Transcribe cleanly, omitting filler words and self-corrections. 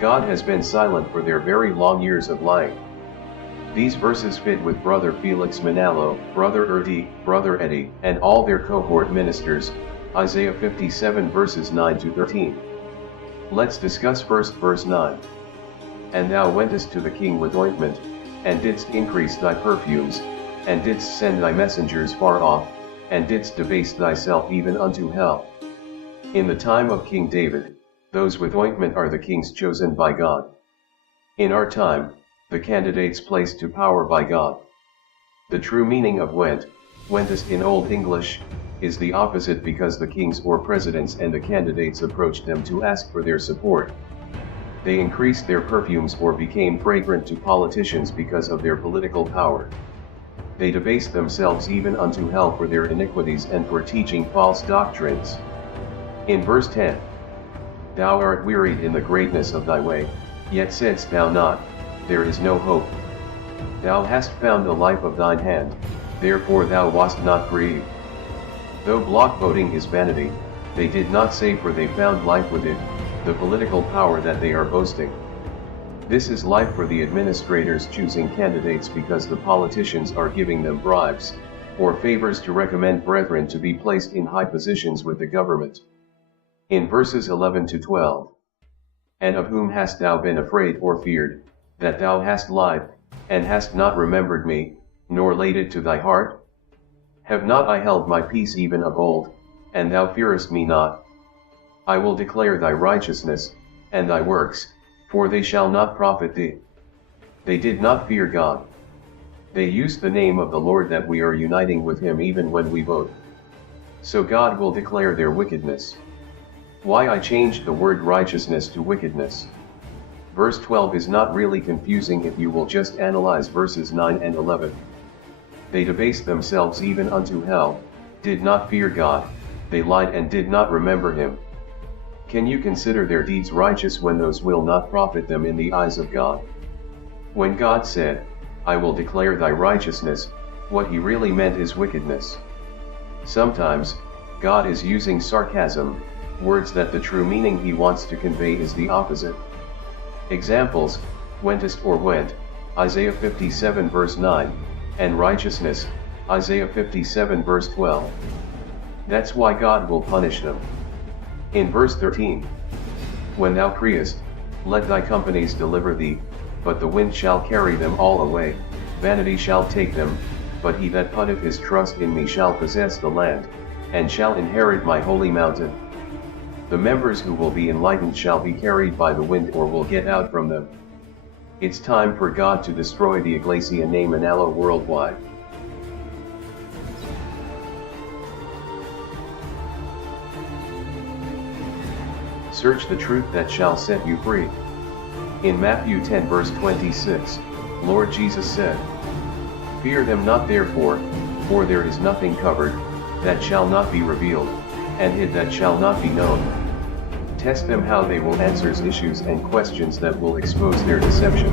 God has been silent for their very long years of lying. These verses fit with Brother Felix Manalo, Brother Erdi, Brother Eddie, and all their cohort ministers, Isaiah 57 verses 9 to 13. Let's discuss first verse 9. And thou wentest to the king with ointment, and didst increase thy perfumes, and didst send thy messengers far off, and didst debase thyself even unto hell. In the time of King David, those with ointment are the kings chosen by God. In our time, the candidates placed to power by God. The true meaning of wentest in Old English, is the opposite because the kings or presidents and the candidates approached them to ask for their support. They increased their perfumes or became fragrant to politicians because of their political power. They debased themselves even unto hell for their iniquities and for teaching false doctrines. In verse 10, Thou art wearied in the greatness of thy way, yet saidst thou not, there is no hope. Thou hast found the life of thine hand, therefore thou wast not grieved. Though block voting is vanity, they did not say for they found life with it, the political power that they are boasting. This is life for the administrators choosing candidates because the politicians are giving them bribes, or favors to recommend brethren to be placed in high positions with the government. In verses 11 to 12, And of whom hast thou been afraid or feared, that thou hast lied, and hast not remembered me, nor laid it to thy heart? Have not I held my peace even of old, and thou fearest me not? I will declare thy righteousness, and thy works, for they shall not profit thee. They did not fear God. They used the name of the Lord that we are uniting with him even when we vote. So God will declare their wickedness. Why I changed the word righteousness to wickedness. Verse 12 is not really confusing if you will just analyze verses 9 and 11. They debased themselves even unto hell, did not fear God, they lied and did not remember him. Can you consider their deeds righteous when those will not profit them in the eyes of God? When God said, I will declare thy righteousness, what he really meant is wickedness. Sometimes, God is using sarcasm, words that the true meaning he wants to convey is the opposite. Examples, wentest or went, Isaiah 57 verse 9, and righteousness, Isaiah 57 verse 12. That's why God will punish them. In verse 13, When thou criest, let thy companies deliver thee, but the wind shall carry them all away, vanity shall take them, but he that putteth his trust in me shall possess the land, and shall inherit my holy mountain. The members who will be enlightened shall be carried by the wind or will get out from them. It's time for God to destroy the Iglesia Manalo worldwide. Search the truth that shall set you free. In Matthew 10 verse 26, Lord Jesus said, Fear them not therefore, for there is nothing covered, that shall not be revealed, and hid that shall not be known. Test them how they will answer issues and questions that will expose their deception.